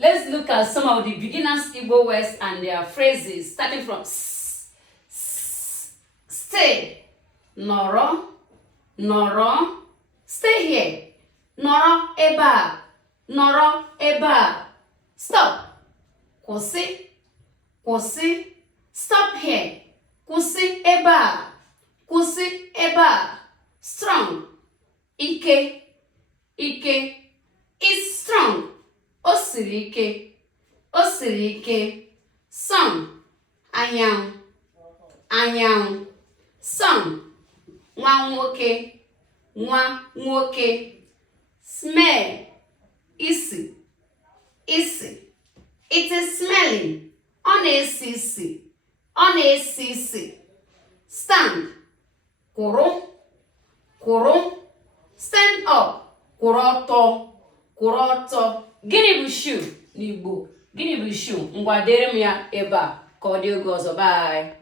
let's look at some of the beginners Igbo words and their phrases, starting from stay, noro, noro, stay here, noro eba, noro eba, stop, kwụsị, kwụsị, stop here, kwụsị eba, kwụsị eba, strong, ike, ike, is strong, o siri ike, o siri ike, sun, anyanwụ, anyanwụ, sun, nwa nwoke, nwa nwoke, smell, isi, isi, it is smelling, ọ na-esi isi, ọ na-esi isi, stand, kwụrụ, kwụrụ, stand up, kwụrụ ọtọ, kwụrụ ọtọ. Gịnị bụ shoe n'Igbo? Gịnị bụ shoe? Ngwa dere m ya ebe a ka ọ dị oge ọzọ. Bye.